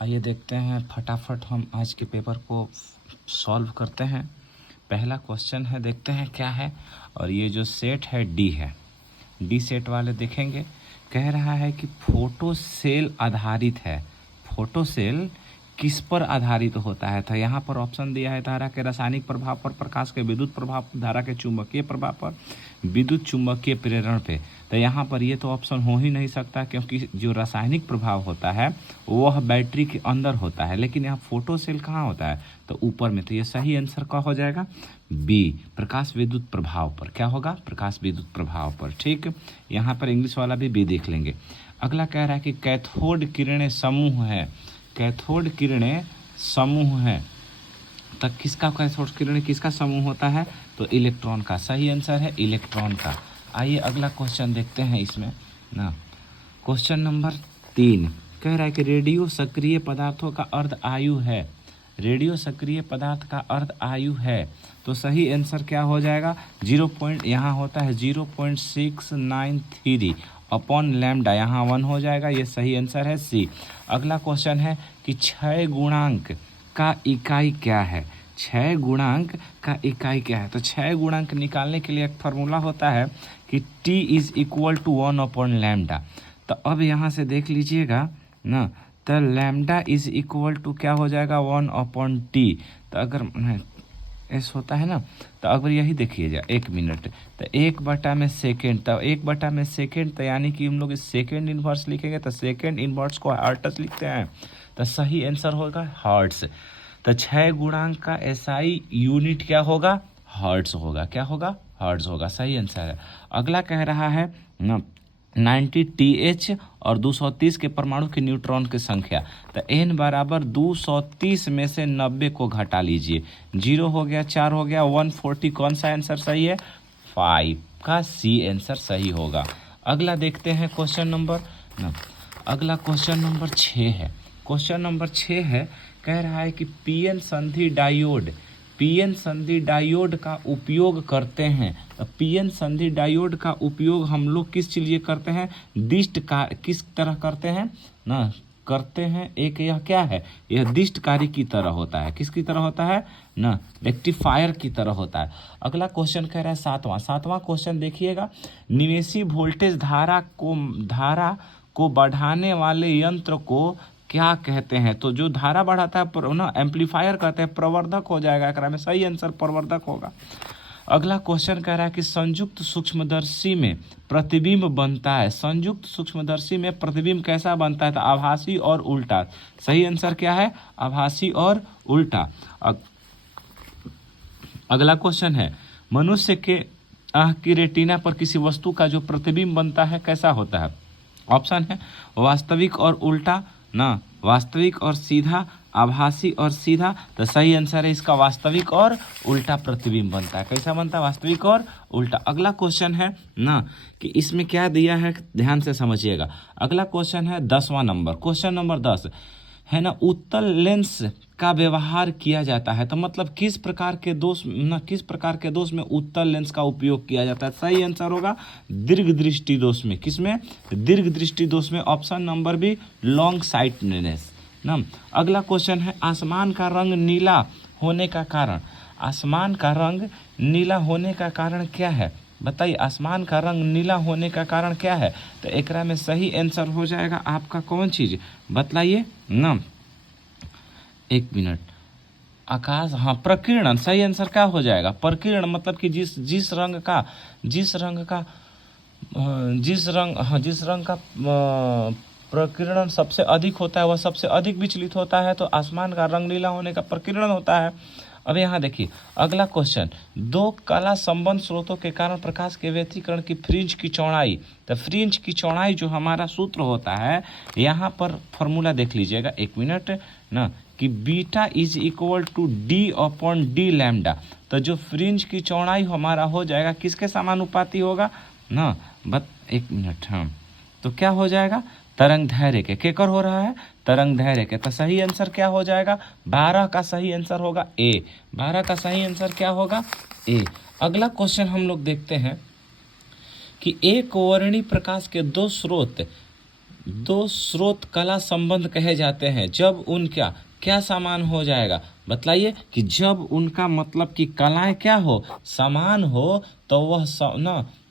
आइए देखते हैं फटाफट हम आज के पेपर को सॉल्व करते हैं। पहला क्वेश्चन है, देखते हैं क्या है। और ये जो सेट है डी है, डी सेट वाले देखेंगे। कह रहा है कि फोटो सेल आधारित है। फोटो सेल किस पर आधारित होता है? तो यहाँ पर ऑप्शन दिया है धारा के रासायनिक प्रभाव पर, प्रकाश के विद्युत प्रभाव पर, धारा के चुंबकीय प्रभाव पर, विद्युत चुंबकीय प्रेरण पे। तो यहाँ पर ये तो ऑप्शन हो ही नहीं सकता, क्योंकि जो रासायनिक प्रभाव होता है वह बैटरी के अंदर होता है, लेकिन यहाँ फोटो सेल कहाँ होता है? तो ऊपर में। तो ये सही आंसर क्या हो जाएगा? बी, प्रकाश विद्युत प्रभाव पर। क्या होगा? प्रकाश विद्युत प्रभाव पर। ठीक, यहाँ पर इंग्लिश वाला भी बी देख लेंगे। अगला कह रहा है कि कैथोड किरणें समूह है। कैथोड किरणें समूह है, तब किसका कैथोड किरणें किसका समूह होता है? तो इलेक्ट्रॉन का। सही आंसर है इलेक्ट्रॉन का। आइए अगला क्वेश्चन देखते हैं इसमें ना। क्वेश्चन नंबर 3 कह रहा है कि रेडियो सक्रिय पदार्थों का अर्ध आयु है। रेडियो सक्रिय पदार्थ का अर्ध आयु है, तो सही आंसर क्या हो जाएगा? 0 पॉइंट यहाँ होता है 0.693 अपॉन लैम्डा, यहाँ 1 हो जाएगा। ये सही आंसर है सी। अगला क्वेश्चन है कि क्षय गुणांक का इकाई क्या है? क्षय गुणांक का इकाई क्या है? तो क्षय गुणांक निकालने के लिए एक फार्मूला होता है कि T is equal to 1 upon lambda. तो अब यहाँ से देख लीजिएगा ना, तो लैम्डा इज इक्वल टू क्या हो जाएगा? 1 अपॉन टी। तो अगर एस होता है ना, तो अगर यही देखिएगा 1 मिनट, तो 1/सेकेंड, तो 1/सेकेंड, तो यानी कि हम लोग इस सेकेंड इन्वर्स लिखेंगे, तो सेकेंड इन्वर्स को हर्ट्ज लिखते हैं। तो सही आंसर होगा हर्ट्ज। तो क्षय गुणांक का एसआई यूनिट क्या होगा? हर्ट्ज होगा। क्या होगा? हर्ट्ज होगा। सही आंसर है। अगला कह रहा है ना 90 TH और 230 के परमाणु के न्यूट्रॉन की संख्या। तो n बराबर 230 में से 90 को घटा लीजिए। 0 हो गया, 4 हो गया, 140। कौन सा आंसर सही है? 5 का सी आंसर सही होगा। अगला देखते हैं क्वेश्चन नंबर ना। अगला क्वेश्चन नंबर 6 है। क्वेश्चन नंबर 6 है, कह रहा है कि पीएन संधि डायोड, पीएन संधि डायोड का उपयोग करते हैं। पीएन संधि डायोड का उपयोग हम लोग किस लिए करते हैं? दिष्ट का किस तरह करते हैं ना, करते हैं। एक यह क्या है? यह दिष्टकारी की तरह होता है। किसकी तरह होता है ना? रेक्टिफायर की तरह होता है। अगला क्वेश्चन कह रहा है सातवां क्वेश्चन देखिएगा। निवेशी वोल्टेज धारा को बढ़ाने वाले यंत्र को क्या कहते हैं? तो जो धारा बढ़ाता है ना, एम्पलीफायर कहते हैं, प्रवर्धक हो जाएगा। एकरा में सही आंसर प्रवर्धक होगा। अगला क्वेश्चन कह रहा है कि संयुक्त सूक्ष्मदर्शी में प्रतिबिंब बनता है। संयुक्त सूक्ष्मदर्शी में प्रतिबिंब कैसा बनता है? तो आभासी और उल्टा। सही आंसर क्या है? आभासी और उल्टा। अगला क्वेश्चन है, मनुष्य के आँख की रेटिना पर किसी वस्तु का जो प्रतिबिंब बनता है कैसा होता है? ऑप्शन है वास्तविक और उल्टा ना, वास्तविक और सीधा, आभासी और सीधा। तो सही आंसर है इसका वास्तविक और उल्टा प्रतिबिंब बनता है। कैसा बनता है? वास्तविक और उल्टा। अगला क्वेश्चन है ना कि इसमें क्या दिया है, ध्यान से समझिएगा। अगला क्वेश्चन है 10वां नंबर, क्वेश्चन नंबर 10 है ना, उत्तल लेंस का व्यवहार किया जाता है। तो मतलब किस प्रकार के दोष में उत्तल लेंस का उपयोग किया जाता है? सही आंसर होगा दीर्घ दृष्टि दोष में। किसमें? दीर्घ दृष्टि दोष में। Option number B, long sightedness ना। अगला क्वेश्चन है, आसमान का रंग नीला होने का कारण। आसमान का रंग नीला होने का कारण क्या है? बताइए, आसमान का रंग नीला होने का कारण क्या है? तो एकरा में सही आंसर हो जाएगा आपका कौन चीज? बतलाइए ना। 1 मिनट। आकाश, हाँ, प्रकीर्णन। सही आंसर क्या हो जाएगा? प्रकीर्णन मतलब कि जिस रंग का प्रकीर्णन सबसे अधिक होता है, वह सबसे अधिक विचलित होता है। तो आसमान का रंग नीला होने का प्रकीर्णन होता है। अब यहाँ देखिए अगला क्वेश्चन, 2 कला संबंध स्रोतों के कारण प्रकाश के व्यतिकरण की फ्रिंज की चौड़ाई। तो फ्रिंज की चौड़ाई जो हमारा सूत्र होता है, यहाँ पर फॉर्मूला देख लीजिएगा 1 मिनट ना, कि beta is equal to D upon D lambda. तो जो फ्रिंज की चौड़ाई हमारा हो जाएगा किसके समानुपाती होगा ना? 1 मिनट। हाँ, तो क्या हो जाएगा? तरंग धैर्य के। केकर हो रहा है? तरंग धैर्य के। तो सही आंसर क्या हो जाएगा? 12 का सही आंसर होगा ए। 12 का सही आंसर क्या होगा? ए। अगला क्वेश्चन हम लोग देखते हैं कि एक वर्णी प्रकाश के 2 स्रोत दो स्रोत कला संबंध कहे जाते हैं जब उनका क्या समान हो जाएगा? बतलाइए कि जब उनका मतलब कि कलाएं क्या हो, समान हो, तो वह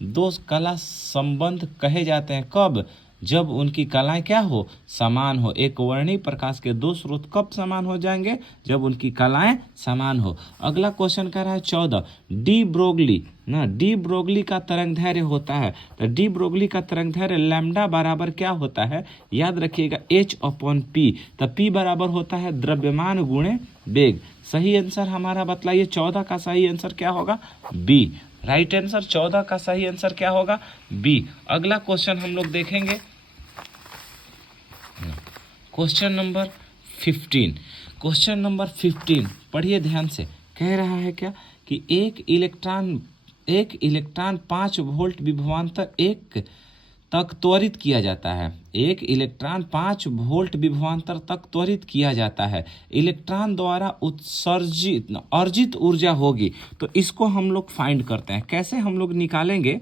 दो कला संबंध कहे जाते हैं। कब? जब उनकी कलाएं क्या हो, समान हो। एक वर्णीय प्रकाश के दो स्रोत कब समान हो जाएंगे? जब उनकी कलाएं समान हो। अगला क्वेश्चन कह रहा है 14, डी ब्रोगली डी ब्रोगली का तरंगदैर्घ्य होता है। तो डी ब्रोगली का तरंगदैर्घ्य लैम्डा बराबर क्या होता है? याद रखिएगा H/P। तो P बराबर होता है द्रव्यमान गुणे वेग। सही आंसर हमारा बतलाइए, 14 का सही आंसर क्या होगा? बी। राइट आंसर 14 का सही आंसर क्या होगा? बी। अगला क्वेश्चन हम लोग देखेंगे, क्वेश्चन नंबर 15। क्वेश्चन नंबर 15 पढ़िए ध्यान से। कह रहा है क्या कि एक इलेक्ट्रॉन 5 वोल्ट विभवांतर एक तक त्वरित किया जाता है। एक इलेक्ट्रॉन 5 वोल्ट विभवांतर तक त्वरित किया जाता है। इलेक्ट्रॉन द्वारा अर्जित ऊर्जा होगी। तो इसको हम लोग फाइंड करते हैं। कैसे हम लोग निकालेंगे?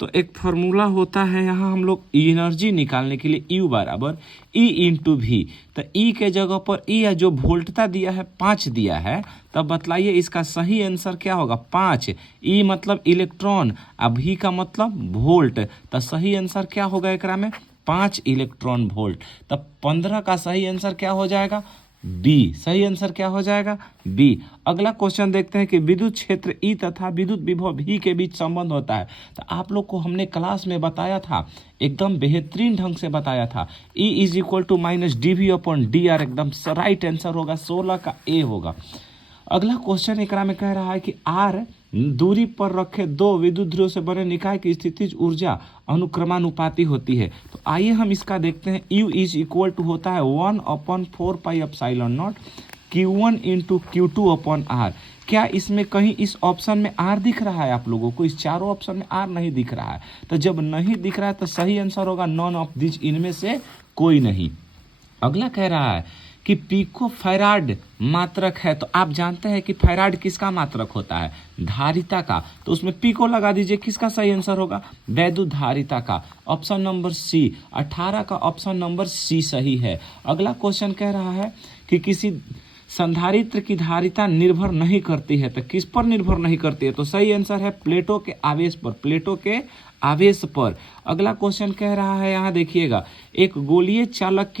तो एक फार्मूला होता है यहाँ हम लोग एनर्जी निकालने के लिए, U बराबर E/V। तो E के जगह पर E या जो वोल्टता दिया है 5 दिया है। तब बतलाइए इसका सही आंसर क्या होगा? 5। E मतलब इलेक्ट्रॉन, अब V का मतलब वोल्ट। तो सही आंसर क्या होगा एकरा में? 5 इलेक्ट्रॉन वोल्ट। तब 15 का सही आंसर क्या हो जाएगा? बी। सही आंसर क्या हो जाएगा? बी। अगला क्वेश्चन देखते हैं कि विद्युत क्षेत्र E तथा विद्युत विभव V के बीच संबंध होता है। तो आप लोग को हमने क्लास में बताया था, एकदम बेहतरीन ढंग से बताया था। E = -dV/dr एकदम राइट आंसर होगा, 16 का ए होगा। अगला क्वेश्चन एकरा में कह रहा है कि R दूरी पर रखे दो विद्युत ध्रुव से बने निकाय की स्थितिज ऊर्जा अनुक्रमानुपाती होती है। तो आइए हम इसका देखते हैं। U होता है 1/4πε0 Q1 × Q2/R। क्या इसमें कहीं इस ऑप्शन में R दिख रहा है आप लोगों को? इस चारों ऑप्शन में R नहीं दिख रहा है। तो जब नहीं दिख रहा है तो सही आंसर होगा नॉन ऑफ दिस, इनमें से कोई नहीं। अगला कह रहा है कि पिको फैराड मात्रक है। तो आप जानते हैं कि फैराड किसका मात्रक होता है? धारिता का। तो उसमें पिको लगा दीजिए। किसका सही आंसर होगा? वैद्युत धारिता का। ऑप्शन नंबर सी, 18 का ऑप्शन नंबर सी सही है। अगला क्वेश्चन कह रहा है कि किसी संधारित्र की धारिता निर्भर नहीं करती है। तो किस पर निर्भर नहीं करती है? तो सही आंसर है प्लेटों के आवेश पर। प्लेटों के आवेश पर। अगला क्वेश्चन कह रहा है, यहाँ देखिएगा, एक गोलीय चालक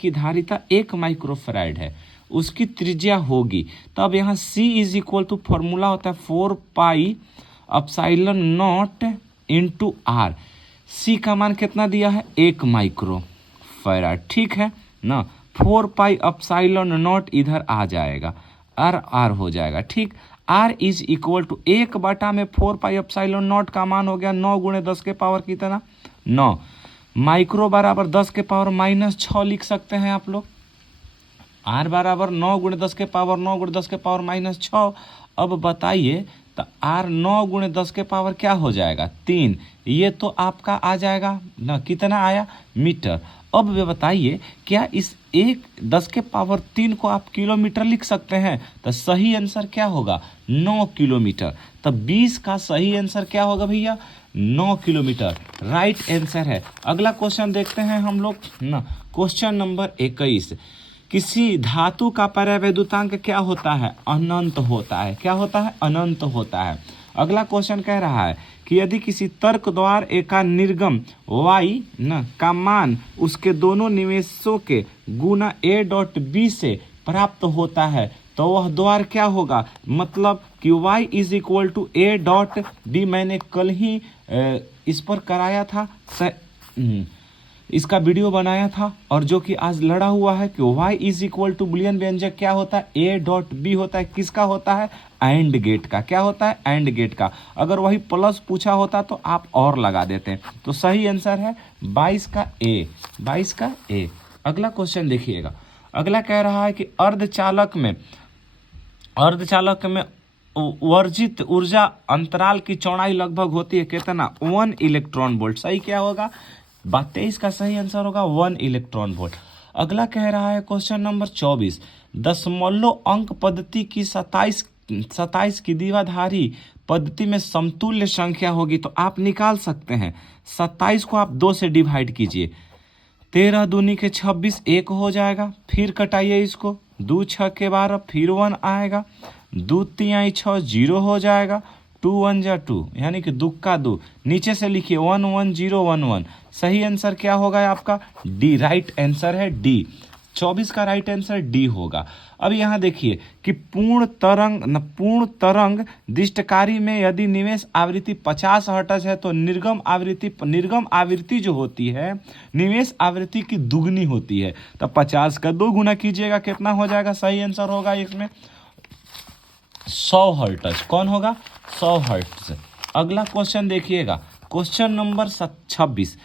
की धारिता 1 माइक्रोफैराड है, उसकी त्रिज्या होगी। तब यहाँ C = फॉर्मूला होता है 4πε0 × R। C का मान कितना दिया है? 1 माइक्रोफैराड। ठीक है ना? 4πε0 इधर आ जाएगा, R हो जाएगा। ठीक। R = 1/4πε0 का मान हो गया 9 × 10 के पावर कितना? 9। माइक्रो बराबर 10 के पावर -6 लिख सकते हैं आप लोग। R बराबर 9 × 10 के पावर 9 × 10 के पावर -6। अब बताइए तो R 9 × 10 के पावर क्या हो जाएगा? 3। ये तो आपका आ जाएगा ना, कितना आया? मीटर। अब वे बताइए क्या इस 10 के पावर 3 को आप किलोमीटर लिख सकते हैं? तो सही आंसर क्या होगा? 9 किलोमीटर। तब 20 का सही आंसर क्या होगा भैया? 9 किलोमीटर राइट आंसर है। अगला क्वेश्चन देखते हैं हम लोग ना, क्वेश्चन नंबर 21। किसी धातु का परावैद्युतांक क्या होता है? अनंत होता है। क्या होता है? अनंत होता है। अगला क्वेश्चन कह रहा है कि यदि किसी तर्क द्वार का निर्गम y का मान उसके दोनों निवेशों के गुना A.B से प्राप्त होता है तो वह द्वार क्या होगा? मतलब कि y = A.B। मैंने कल ही इस पर कराया था, इसका वीडियो बनाया था, और जो कि आज लड़ा हुआ है कि y = बुलियन व्यंजक क्या होता है? A.B होता है। किसका होता है? एंड गेट का। क्या होता है? एंड गेट का। अगर वही प्लस पूछा होता तो आप और लगा देते। तो सही आंसर है 22 का ए। 22 का ए। अगला क्वेश्चन देखिएगा। अगला कह रहा है कि अर्धचालक में वर्जित ऊर्जा अंतराल की चौड़ाई लगभग होती है कितना? 1 इलेक्ट्रॉन वोल्ट। सही क्या होगा? 22 का सही आंसर होगा 1 इलेक्ट्रॉन वोल्ट। अगला कह रहा है क्वेश्चन नंबर 24। दशमलव अंक पद्धति की 27 27 की द्विआधारी पद्धति में समतुल्य संख्या होगी तो आप निकाल सकते हैं। 27 को आप 2 से डिवाइड कीजिए, 13 दूनी के 26 एक हो जाएगा, फिर कटाइए इसको, 2 6 के 12, फिर 1 आएगा, 2 3 6 0 हो जाएगा, 2 1 जा 2 यानी कि 2 का 2, नीचे से लिखिए 1 1 0 1 1। सही आंसर क्या होगा आपका? डी, राइट आंसर है डी। 24 का राइट आंसर डी होगा। अब यहाँ देखिए कि पूर्ण तरंग दृष्टकारी में यदि निवेश आवृत्ति 50 हर्ट्ज है तो निर्गम आवृत्ति जो होती है निवेश आवृत्ति की दुगनी होती है। तो 50 का 2 गुना कीजिएगा, कितना हो जाएगा? सही आंसर होगा इसमें 100 हर्ट्ज। कौन होगा? 100 हर्ट्ज। अगला क्वेश्चन देखिएगा, क्वेश्चन नंबर 26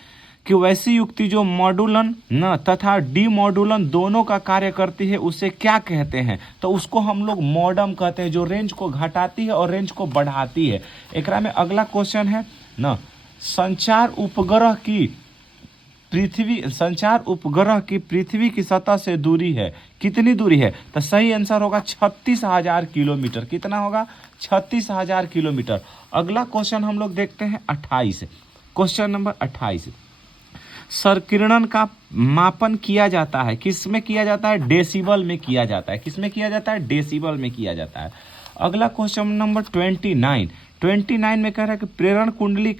कि वैसी युक्ति जो मॉड्यूलन न तथा डीमॉड्यूलन दोनों का कार्य करती है उसे क्या कहते हैं? तो उसको हम लोग मॉडम कहते हैं, जो रेंज को घटाती है और रेंज को बढ़ाती है। एकरा में अगला क्वेश्चन है न, संचार उपग्रह की पृथ्वी की सतह से दूरी है, कितनी दूरी है? तो सही आंसर होगा 36,000 किलोमीटर। कितना होगा? 36,000 किलोमीटर। अगला क्वेश्चन हम लोग देखते हैं 28, क्वेश्चन नंबर 28। सरकिरणन का मापन किया जाता है, किस में किया जाता है? डेसिबल में किया जाता है। किस में किया जाता है? डेसिबल में किया जाता है। अगला क्वेश्चन नंबर 29 में कह रहा है कि प्रेरण कुंडली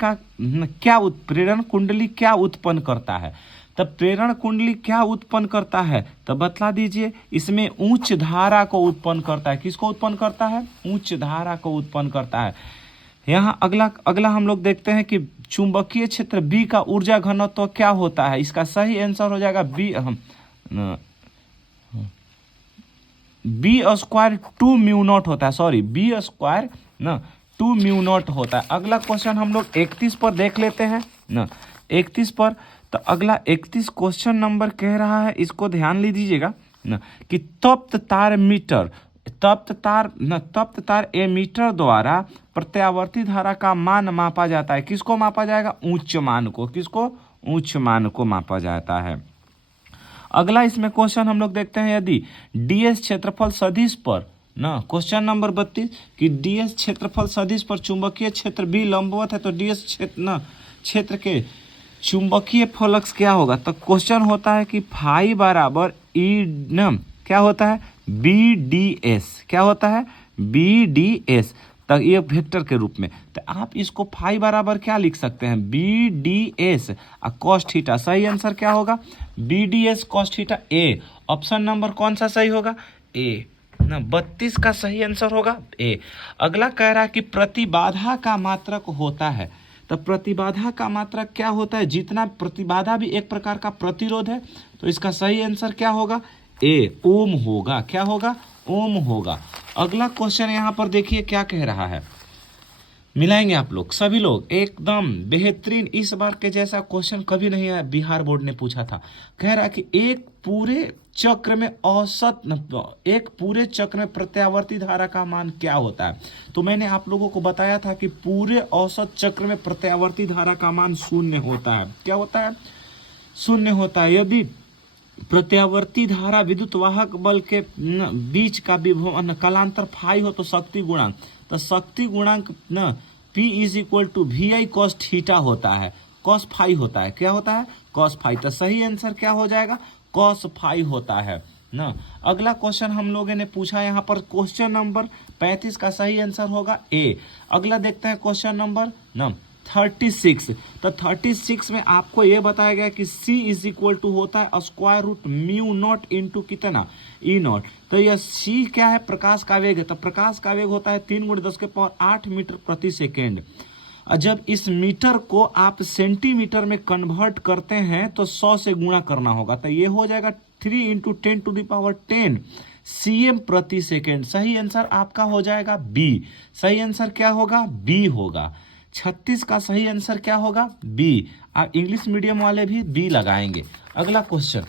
क्या उत्पन्न करता है? तब प्रेरण कुंडली क्या उत्पन्न करता है तो बतला दीजिए। इसमें उच्च धारा को उत्पन्न करता है। किसको उत्पन्न करता है? उच्च धारा को उत्पन्न करता है। यहाँ अगला हम लोग देखते हैं कि चुंबकीय क्षेत्र बी का ऊर्जा घनत्व तो क्या होता है? इसका सही आंसर हो जाएगा बी स्क्वायर 2 म्यू नॉट होता है। Sorry, B square 2 mu naught होता है। अगला क्वेश्चन हम लोग 31 पर देख लेते हैं 31 पर। तो अगला 31 क्वेश्चन नंबर कह रहा है, इसको ध्यान लीजिएगा कि तप्त तार एमीटर द्वारा प्रत्यावर्ती धारा का मान मापा जाता है। किसको मापा जाएगा? उच्च मान को। किसको? उच्च मान को मापा जाता है। अगला इसमें क्वेश्चन हम लोग देखते हैं, यदि डीएस क्षेत्रफल सदिश पर क्वेश्चन नंबर 32 कि डीएस क्षेत्रफल सदिश पर चुंबकीय क्षेत्र बी लंबवत है तो डीएस क्षेत्र के चुंबकीय फ्लक्स क्या होगा? तो क्वेश्चन होता है कि फाई बराबर ई क्या होता है? BDS। क्या होता है? BDS। तो ये वेक्टर के रूप में, तो आप इसको फाई बराबर क्या लिख सकते हैं? BDS और कॉस थीटा। सही आंसर क्या होगा? BDS cos theta. A option number कौन सा सही होगा? ए 32 का सही आंसर होगा ए। अगला कह रहा है कि प्रतिबाधा का मात्रक होता है। तो प्रतिबाधा का मात्रक क्या होता है? जितना प्रतिबाधा भी एक प्रकार का प्रतिरोध है। तो इसका सही आंसर क्या होगा? ए, ओम होगा। क्या होगा? ओम होगा। अगला क्वेश्चन यहाँ पर देखिए क्या कह रहा है, मिलाएंगे आप लोग सभी लोग एकदम बेहतरीन। इस बार के जैसा क्वेश्चन कभी नहीं आया, बिहार बोर्ड ने पूछा था। कह रहा कि एक पूरे चक्र में प्रत्यावर्ती धारा का मान क्या होता है? तो मैंने आप लोगों को बताया था कि पूरे औसत चक्र में प्रत्यावर्ती धारा का मान 0 होता है। क्या होता है? 0 होता है। यदि प्रत्यावर्ती धारा विद्युत वाहक बल के बीच का विभव कालांतर फाई हो तो शक्ति गुणांक, तो शक्ति गुणांक P = VI cos थीटा होता है, cos फाई होता है। क्या होता है? cos phi. तो सही आंसर क्या हो जाएगा? cos फाई होता है ना। अगला क्वेश्चन हम लोगों ने पूछा यहाँ पर क्वेश्चन नंबर 35 का सही आंसर होगा ए। अगला देखते हैं क्वेश्चन नंबर 36। तो 36 में आपको ये बताया गया कि C = होता है square root mu naught into कितना? E naught. तो यह C क्या है? प्रकाश का वेग है। तो प्रकाश का वेग होता है 3 × 10⁸ मीटर प्रति सेकेंड। और जब इस मीटर को आप सेंटीमीटर में कन्वर्ट करते हैं तो 100 से गुणा करना होगा। तो ये हो जाएगा 3 × 10⁻10 cm प्रति सेकेंड। सही आंसर आपका हो जाएगा बी। सही आंसर क्या होगा? बी होगा। 36 का सही आंसर क्या होगा? बी। आप इंग्लिश मीडियम वाले भी बी लगाएंगे। अगला क्वेश्चन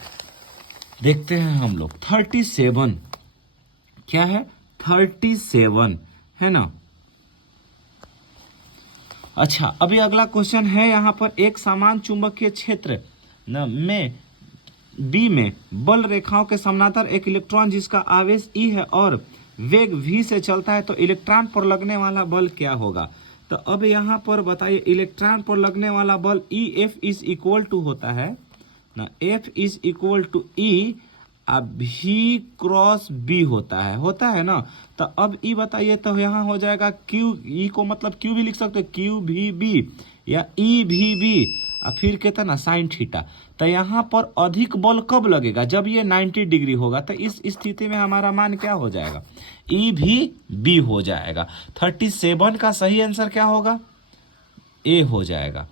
देखते हैं हम लोग 37। क्या है? 37 है ना। अच्छा, अभी अगला क्वेश्चन है यहाँ पर, एक समान चुंबकीय क्षेत्र में बी में बल रेखाओं के समानांतर एक इलेक्ट्रॉन जिसका आवेश ई है और वेग v से चलता है तो इलेक्ट्रॉन पर लगने वाला बल क्या होगा। तो अब यहाँ पर बताइए इलेक्ट्रॉन पर लगने वाला बल EF इज इक्वल टू होता है ना, F is equal to E अब V क्रॉस B होता है ना। तो अब E बताइए तो यहाँ हो जाएगा Q, E को मतलब Q भी लिख सकते हो, Q भी B या E भी B और फिर कहता ना साइन थीटा। तो यहाँ पर अधिक बल कब लगेगा, जब ये 90 डिग्री होगा। तो इस स्थिति में हमारा मान क्या हो जाएगा, E भी B हो जाएगा। 37 का सही आंसर क्या होगा, A हो जाएगा।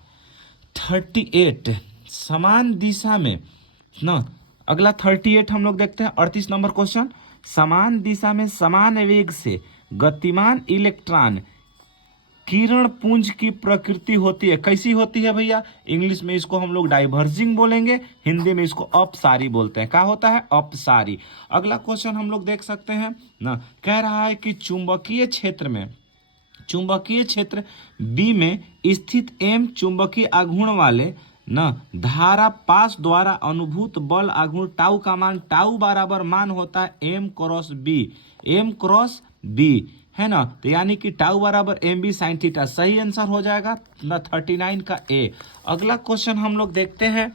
38 समान दिशा में ना, अगला 38 हम लोग देखते हैं। 38 नंबर क्वेश्चन, समान दिशा में समान वेग से गतिमान इलेक्ट्रॉन किरण पुंज की प्रकृति होती है, कैसी होती है भैया। इंग्लिश में इसको हम लोग डाइवर्जिंग बोलेंगे, हिंदी में इसको अपसारी बोलते हैं। क्या होता है, अपसारी। अगला क्वेश्चन हम लोग देख सकते हैं ना, कह रहा है कि चुंबकीय क्षेत्र बी में स्थित M चुंबकीय आघूर्ण वाले न धारा पास द्वारा अनुभूत बल आघूर्ण टाउ का मान, टाउ बराबर मान होता है M क्रॉस बी है ना। तो यानी कि टाउ बराबर MB साइन थीटा, सही आंसर हो जाएगा ना 39 का A। अगला क्वेश्चन हम लोग देखते हैं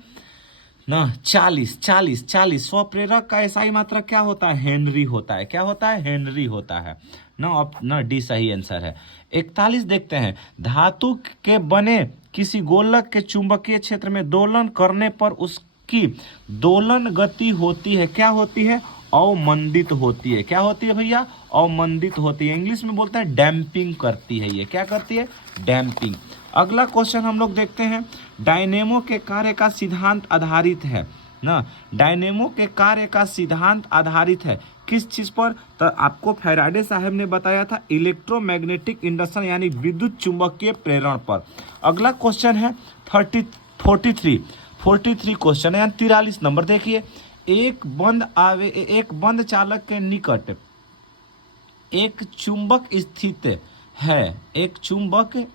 ना 40 स्वप्रेरक का एसआई मात्रक क्या होता है, हेनरी होता है। क्या होता है, हेनरी होता है ना डी सही आंसर है। 41 देखते हैं, धातु के बने किसी गोलक के चुंबकीय क्षेत्र में दोलन करने पर उसकी दोलन गति होती है, क्या होती है, अवमंदित होती है। क्या होती है भैया, अवमंदित होती है। इंग्लिश में बोलते हैं डैम्पिंग करती है ये, क्या करती है, डैम्पिंग। अगला क्वेश्चन हम लोग देखते हैं, डायनेमो के कार्य का सिद्धांत आधारित है ना, डायनेमो के कार्य का सिद्धांत आधारित है किस चीज पर, तो आपको फैराडे साहब ने बताया था इलेक्ट्रोमैग्नेटिक इंडक्शन यानी विद्युत चुंबकीय प्रेरण पर। अगला क्वेश्चन है 43 क्वेश्चन है, 43 नंबर देखिए, एक बंद चालक के निकट एक चुंबक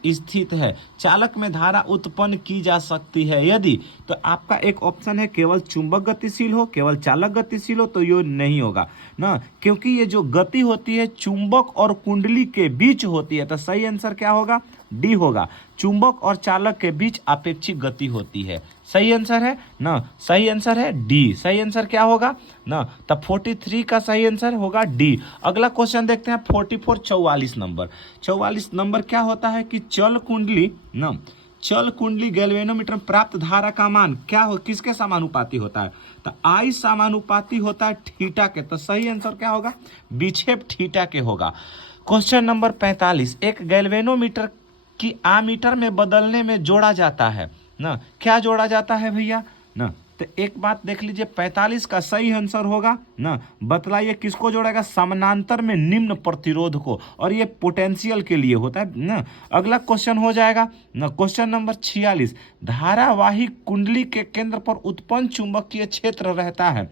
स्थित है, चालक में धारा उत्पन्न की जा सकती है यदि, तो आपका एक ऑप्शन है केवल चुंबक गतिशील हो, केवल चालक गतिशील हो, तो ये नहीं होगा ना, क्योंकि ये जो गति होती है चुंबक और कुंडली के बीच होती है। तो सही आंसर क्या होगा, डी होगा, चुंबक और चालक के बीच आपेक्षिक गति होती है। सही आंसर है ना, सही आंसर है डी। सही आंसर क्या होगा ना, तब 43 का सही आंसर होगा डी। अगला क्वेश्चन देखते हैं 44 नंबर क्या होता है कि चल कुंडली गैल्वेनोमीटर में प्राप्त धारा का मान क्या हो, किसके समानुपाती होता है, तो आई समानुपाती होता है थीटा के। तो सही आंसर क्या होगा, विक्षेप थीटा के होगा। क्वेश्चन नंबर 45, एक गैल्वेनोमीटर की आमीटर में बदलने में जोड़ा जाता है ना, क्या जोड़ा जाता है भैया ना, तो एक बात देख लीजिए 45 का सही आंसर होगा ना, बतलाइए किसको जोड़ेगा, समानांतर में निम्न प्रतिरोध को, और ये पोटेंशियल के लिए होता है ना। अगला क्वेश्चन हो जाएगा ना क्वेश्चन नंबर 46, धारावाही कुंडली के केंद्र पर उत्पन्न चुंबकीय क्षेत्र रहता है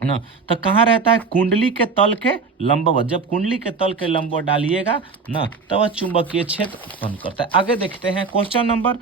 ना, तो कहाँ रहता है, कुंडली के तल के लंबवत। जब कुंडली के तल के लंबवत डालिएगा ना तो वह चुंबकीय क्षेत्र उत्पन्न करता है। आगे देखते हैं क्वेश्चन नंबर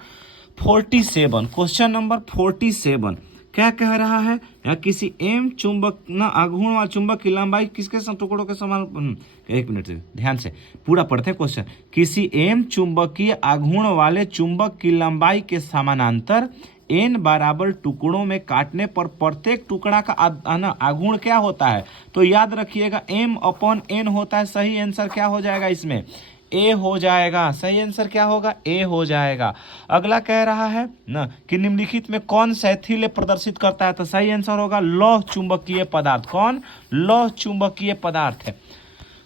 47 क्या कह रहा है, या किसी एम चुंबक ना आघूर्ण वाले चुंबक की लंबाई किसके टुकड़ों के समान, एक मिनट से ध्यान से पूरा पढ़ते हैं क्वेश्चन। किसी एम चुंबकीय आघूर्ण वाले चुंबक की लंबाई के समानांतर n बराबर टुकड़ों में काटने पर प्रत्येक टुकड़ा का आघूर्ण क्या होता है, तो याद रखिएगा m/n होता है। सही आंसर क्या हो जाएगा इसमें, ए हो जाएगा। सही आंसर क्या होगा, ए हो जाएगा। अगला कह रहा है ना कि निम्नलिखित में कौन शैथिल्य प्रदर्शित करता है, तो सही आंसर होगा लौह चुंबकीय पदार्थ। कौन, लौह चुंबकीय पदार्थ है।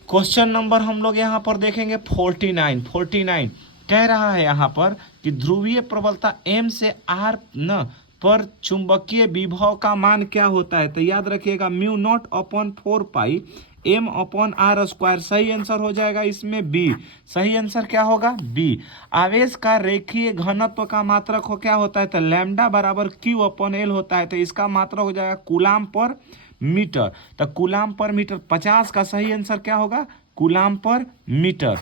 क्वेश्चन नंबर हम लोग यहाँ पर देखेंगे 49 कह रहा है यहाँ पर कि ध्रुवीय प्रबलता m से r न पर चुंबकीय विभव का मान क्या होता है, तो याद रखिएगा μ0/4 m/r²। सही आंसर हो जाएगा इसमें बी। सही आंसर क्या होगा, बी। आवेश का रेखीय घनत्व का मात्रक हो क्या होता है, तो लैम्डा बराबर Q/L होता है, तो इसका मात्रक हो जाएगा कूलाम पर मीटर। तो कूलाम पर मीटर 50 का सही आंसर क्या होगा, कूलाम पर मीटर।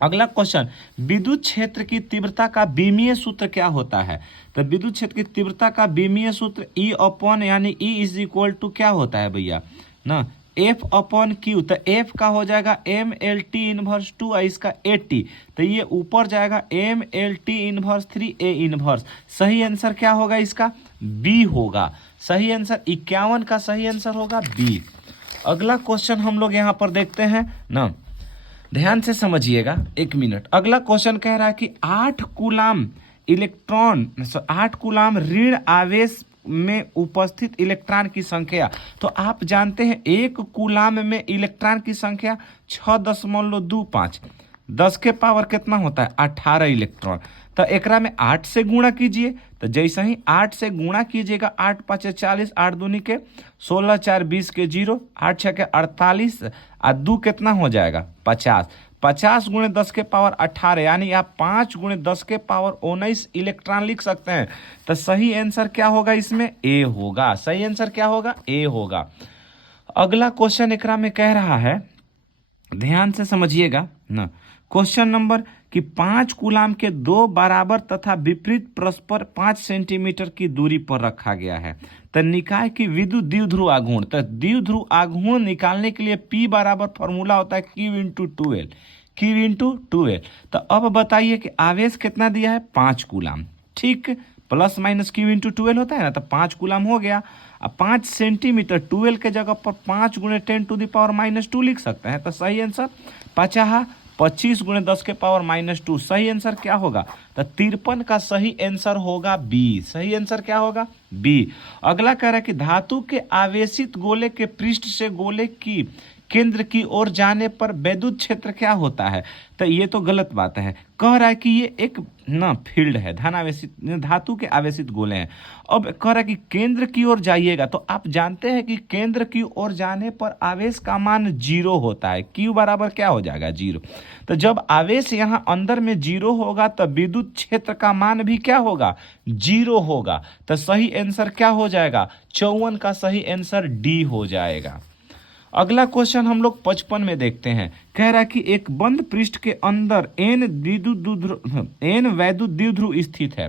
अगला क्वेश्चन, विद्युत क्षेत्र की तीव्रता का बीमीय सूत्र क्या होता है, तो विद्युत क्षेत्र की तीव्रता का बीमीय सूत्र E/, यानी E = क्या होता है भैया ना, एफ अपॉन क्यू, तो एफ का हो जाएगा एम एल टी इनवर्स 2 और इसका 80, तो ये ऊपर जाएगा M L T inverse 3 A inverse. सही आंसर क्या होगा इसका? बी होगा। सही आंसर 51 का सही आंसर होगा बी। अगला क्वेश्चन हम लोग यहाँ पर देखते हैं ना, ध्यान से समझिएगा, 1 मिनट। अगला क्वेश्चन कह रहा है कि 8 कूलाम इलेक्ट्रॉन, 8 कूलाम ऋण आवेश में उपस्थित इलेक्ट्रॉन की संख्या। तो आप जानते हैं 1 कूलाम में इलेक्ट्रॉन की संख्या 6.25, 10 के पावर कितना होता है? 18 इलेक्ट्रॉन। तो एकरा में 8 से गुणा कीजिए, तो जैसे ही 8 से गुणा कीजिएगा, 8 5 40, 8 दूनी के 16, 4 20 के 0, 8 6 के 48 और 2 कितना हो जाएगा? 50। 50 गुणे 10 के पावर 18, यानी आप 5 गुणे 10 के पावर 19 इलेक्ट्रॉन लिख सकते हैं। तो सही आंसर क्या होगा इसमें? ए होगा। सही आंसर क्या होगा? ए होगा। अगला क्वेश्चन एकरा में कह रहा है, ध्यान से समझिएगा ना, क्वेश्चन नंबर कि 5 कूलाम के 2 बराबर तथा विपरीत परस्पर 5 सेंटीमीटर की दूरी पर रखा गया है। तो निकाय की विद्युत द्विध्रुव आघूर्ण, तो द्विध्रुव आघूर्ण निकालने के लिए P बराबर फॉर्मूला होता है Q into 2L, Q into 2L। तो अब बताइए कि आवेश कितना दिया है? 5 कूलाम, ठीक, plus minus Q into 2L होता है ना, तो 5 कूलाम हो गया। अब 5 सेंटीमीटर, 2L के जगह पर 5 गुणे 10 टू द पावर -2 लिख सकते हैं। तो सही आंसर 25 गुणे 10 के पावर -2। सही आंसर क्या होगा? तो 53 का सही आंसर होगा बी। सही आंसर क्या होगा? बी। अगला कह रहा है कि धातु के आवेशित गोले के पृष्ठ से गोले की केंद्र की ओर जाने पर विद्युत क्षेत्र क्या होता है? तो ये तो गलत बात है। कह रहा है कि ये एक ना फील्ड है, धन आवेशित धातु के आवेशित गोले हैं। अब कह रहा है कि केंद्र की ओर जाइएगा, तो आप जानते हैं कि केंद्र की ओर जाने पर आवेश का मान 0 होता है। Q बराबर क्या हो जाएगा? 0। तो जब आवेश यहाँ अंदर में 0 होगा, तो विद्युत क्षेत्र का मान भी क्या होगा? 0 होगा। तो सही आंसर क्या हो जाएगा? 54 का सही आंसर डी हो जाएगा। अगला क्वेश्चन हम लोग 55 में देखते हैं। कह रहा है कि एक बंद पृष्ठ के अंदर n वैद्युत द्विध्रुव स्थित है।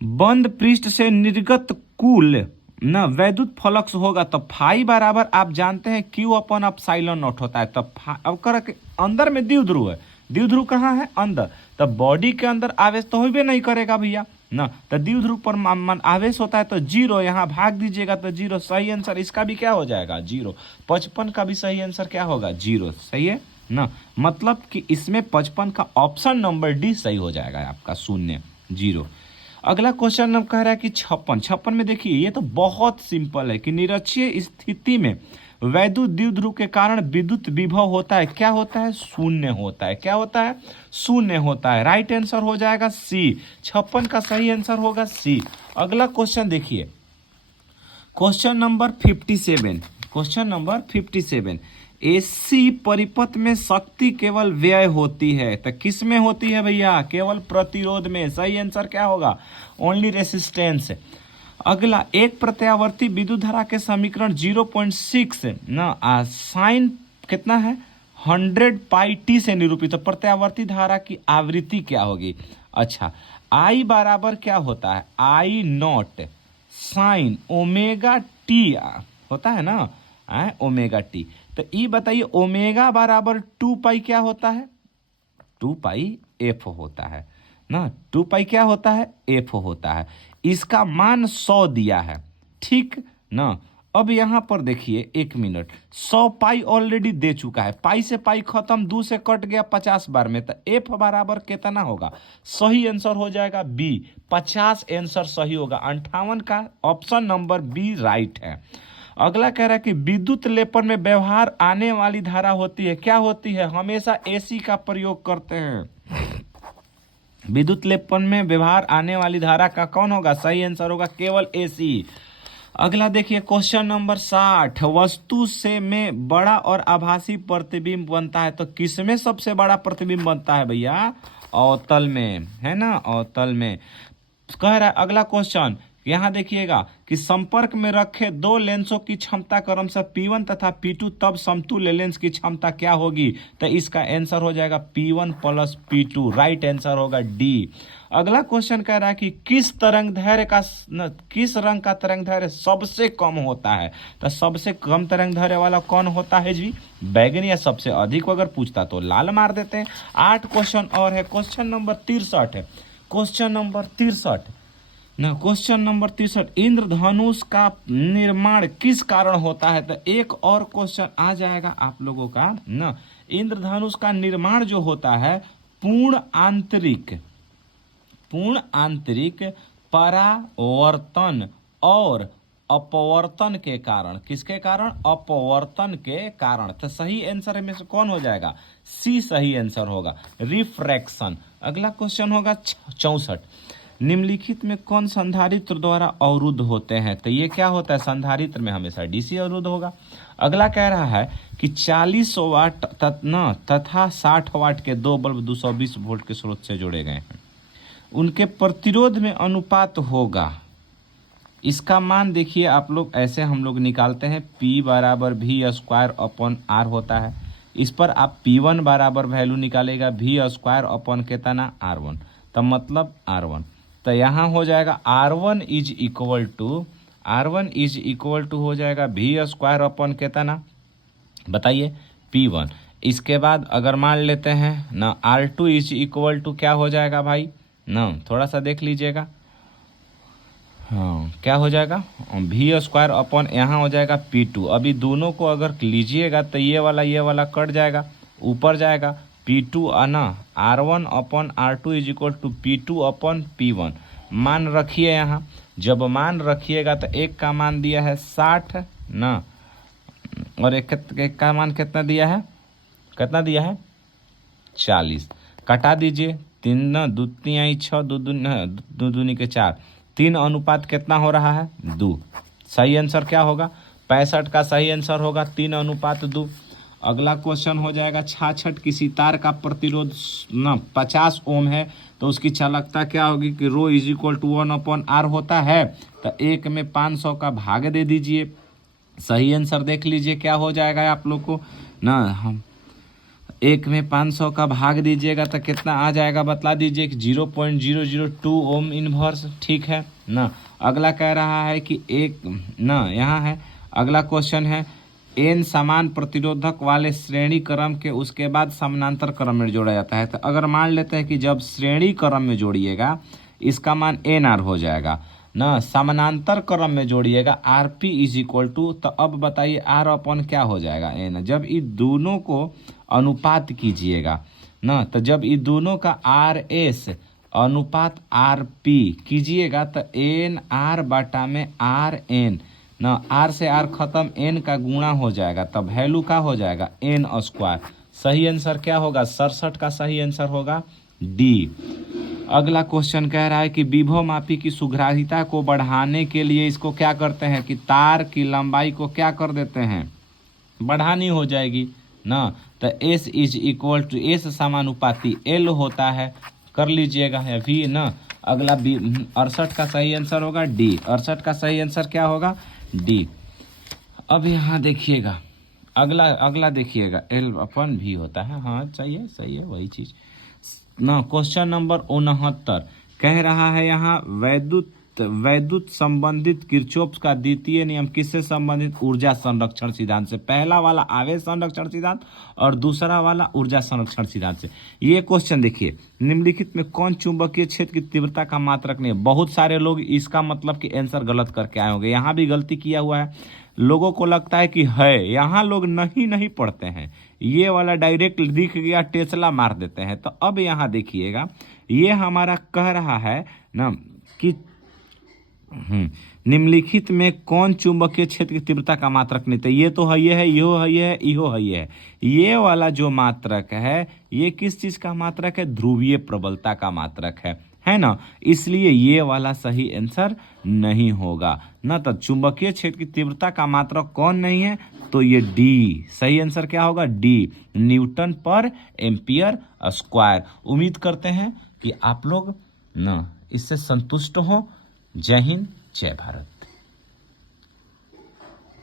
बंद पृष्ठ से निर्गत कुल ना वैद्युत फ्लक्स होगा, तो फाई बराबर आप जानते हैं Q अपन एप्सिलॉन नॉट होता है। तो अब कर अंदर में द्विध्रुव है, द्विध्रुव कहाँ है? अंदर। तो बॉडी के अंदर आवेश तो होबे नहीं करेगा भैया ना, तो द्विध्रुव पर आवेश होता है, तो 0 यहाँ भाग दीजिएगा तो 0। सही आंसर इसका भी क्या हो जाएगा? 0। 55 का भी सही आंसर क्या होगा? 0। सही है ना, मतलब कि इसमें 55 का ऑप्शन नंबर डी सही हो जाएगा आपका, 0 0। अगला क्वेश्चन कह रहा है कि 56 में देखिए, ये तो बहुत सिंपल है कि निरक्षीय स्थिति में वैद्युत द्विध्रुव के कारण विद्युत विभव होता है, क्या होता है? 0 होता है। क्या होता है? 0 होता है। राइट आंसर हो जाएगा सी। 56 का सही आंसर होगा सी। अगला क्वेश्चन देखिए, question number 57। Question number 57, AC परिपथ में शक्ति केवल व्यय होती है, तो किस में होती है भैया? केवल प्रतिरोध में। सही आंसर क्या होगा? Only resistance. अगला, एक प्रत्यावर्ती विद्युत धारा के समीकरण 0.6 ना साइन कितना है? 100 पाई टी से निरूपित। तो प्रत्यावर्ती धारा की आवृत्ति क्या होगी? अच्छा, आई बराबर क्या होता है? आई नॉट साइन ओमेगा टी होता है ना, ओमेगा टी। तो ये बताइए, ओमेगा बराबर 2 पाई क्या होता है? 2 पाई एफ होता है ना। 2 पाई क्या होता है? एफ होता है। इसका मान 100 दिया है, ठीक ना। अब यहां पर देखिए, 1 मिनट, 100 पाई ऑलरेडी दे चुका है। पाई से पाई खत्म, 2 से कट गया 50 बार में, तो एफ बराबर कितना होगा? सही आंसर हो जाएगा बी। 50 आंसर सही होगा। 58 का ऑप्शन नंबर बी राइट है। अगला कह रहा है कि विद्युत लेपन में व्यवहार आने वाली धारा होती है, क्या होती है? हमेशा एसी का प्रयोग करते हैं। विद्युत लेपन में व्यवहार आने वाली धारा का कौन होगा? सही आंसर होगा केवल एसी। अगला देखिए, क्वेश्चन नंबर 60, वस्तु से में बड़ा और आभासी प्रतिबिंब बनता है, तो किसमें सबसे बड़ा प्रतिबिंब बनता है भैया? अवतल में, है ना, अवतल में। कह रहा है अगला क्वेश्चन यहाँ देखिएगा कि संपर्क में रखे दो लेंसों की क्षमता क्रमशः P1 तथा P2 तब समतुल्य लेंस की क्षमता क्या होगी? तो इसका आंसर हो जाएगा P1 plus P2। Right answer होगा डी। अगला क्वेश्चन कह रहा है कि किस रंग का तरंग दैर्घ्य सबसे कम होता है? तो सबसे कम तरंग दैर्घ्य वाला कौन होता है जी? बैगनी। या सबसे अधिक अगर पूछता तो लाल मार देते हैं। 8 क्वेश्चन और है। क्वेश्चन नंबर 63 है। क्वेश्चन नंबर 63 इंद्रधनुष का निर्माण किस कारण होता है? तो एक और क्वेश्चन आ जाएगा आप लोगों का ना। इंद्रधनुष का निर्माण जो होता है पूर्ण आंतरिक परावर्तन और अपवर्तन के कारण। किसके कारण? अपवर्तन के कारण। तो सही आंसर में से कौन हो जाएगा? सी सही आंसर होगा, रिफ्रैक्शन। अगला क्वेश्चन होगा 64। निम्नलिखित में कौन संधारित्र द्वारा अवरुद्ध होते हैं? तो ये क्या होता है? संधारित्र में हमेशा डीसी अवरुद्ध होगा। अगला कह रहा है कि 40 वाट तथा 60 वाट के दो बल्ब 220 वोल्ट के स्रोत से जोड़े गए हैं, उनके प्रतिरोध में अनुपात होगा। इसका मान देखिए आप लोग, ऐसे हम लोग निकालते हैं P बराबर V स्क्वायर अपॉन R होता है। इस पर आप P1 बराबर वैल्यू निकालेगा V स्क्वायर अपॉन कितना? R1। तो मतलब R1। तो यहाँ हो जाएगा R1 इज इक्वल टू हो जाएगा V स्क्वायर अपॉन कितना? बताइए P1। इसके बाद अगर मान लेते हैं ना R2 इज इक्वल टू क्या हो जाएगा भाई ना, थोड़ा सा देख लीजिएगा। हाँ, क्या हो जाएगा? V स्क्वायर अपॉन यहाँ हो जाएगा P2। अभी दोनों को अगर लीजिएगा तो ये वाला कट जाएगा, ऊपर जाएगा P2 आना R1 upon R2 is equal to P2 upon P1। मान रखिए यहाँ। जब मान रखिएगा तो एक का मान दिया है 60 ना, और एक का मान कितना दिया है? 40। कटा दीजिए। 3 2 3 6 2 दूनी के 4। 3 अनुपात कितना हो रहा है? 2। सही आंसर क्या होगा? 65 का सही आंसर होगा 3 अनुपात 2। अगला क्वेश्चन हो जाएगा 66। किसी तार का प्रतिरोध 50 ओम है तो उसकी चालकता क्या होगी? कि रो इज इक्वल टू 1/r होता है। तो 1 में 500 का भाग दे दीजिए। सही आंसर देख लीजिए क्या हो जाएगा आप लोग को ना। हम 1 में 500 का भाग दीजिएगा तो कितना आ जाएगा? बतला दीजिए। 0.002 ओम इनवर्स। ठीक है ना। अगला कह रहा है कि एक ना, यहाँ है अगला क्वेश्चन है n समान प्रतिरोधक वाले श्रेणी क्रम के उसके बाद समानांतर क्रम में जोड़ा जाता है। तो अगर मान लेते हैं कि जब श्रेणी क्रम में जोड़िएगा इसका मान nr हो जाएगा ना, समानांतर क्रम में जोड़िएगा rp इज इक्वल टू, तो अब बताइए r अपॉन क्या हो जाएगा? n। जब इन दोनों को अनुपात कीजिएगा ना, तो जब इन दोनों का rs अनुपात rp कीजिएगा तो nr बटा में rn ना, r से r खत्म, n का गुणा हो जाएगा, तब वैल्यू का हो जाएगा n स्क्वायर। सही आंसर क्या होगा? 67 का सही आंसर होगा डी। अगला क्वेश्चन कह रहा है कि विभव मापी की सुग्राह्यता को बढ़ाने के लिए इसको क्या करते हैं? कि तार की लंबाई को क्या कर देते हैं? बढ़ानी हो जाएगी ना। तो S is equal to S समानुपाती L होता है। कर लीजिएगा है V ना। अगला 68 का सही आंसर होगा डी। 68 का सही आंसर क्या होगा? डी। अब यहाँ देखिएगा अगला देखिएगा L अपन V होता है। हाँ सही है वही चीज ना। क्वेश्चन नंबर 69 कह रहा है यहाँ वैद्युत संबंधित किरचॉफ का द्वितीय नियम किससे संबंधित? ऊर्जा संरक्षण सिद्धांत से। पहला वाला आवेश संरक्षण सिद्धांत और दूसरा वाला ऊर्जा संरक्षण सिद्धांत से। ये क्वेश्चन देखिए, निम्नलिखित में कौन चुंबकीय क्षेत्र की तीव्रता का मात्रक नहीं है? बहुत सारे लोग इसका मतलब कि आंसर गलत करके आए होंगे। यहाँ भी गलती किया हुआ है। लोगों को लगता है कि है, यहाँ लोग नहीं पढ़ते हैं। ये वाला डायरेक्ट दिख गया, टेस्ला मार देते हैं। तो अब यहाँ देखिएगा, ये हमारा कह रहा है ना कि निम्नलिखित में कौन चुंबकीय क्षेत्र की तीव्रता का मात्रक नहीं था? ये तो है, ये है, यो है, ये है, इहो है, ये है। ये वाला जो मात्रक है ये किस चीज का मात्रक है? ध्रुवीय प्रबलता का मात्रक है ना। इसलिए ये वाला सही आंसर नहीं होगा ना। तो चुंबकीय क्षेत्र की तीव्रता का मात्रक कौन नहीं है? तो ये डी। सही आंसर क्या होगा? डी, न्यूटन पर एम्पियर स्क्वायर। उम्मीद करते हैं कि आप लोग ना इससे संतुष्ट हो। जय हिंद, जय भारत।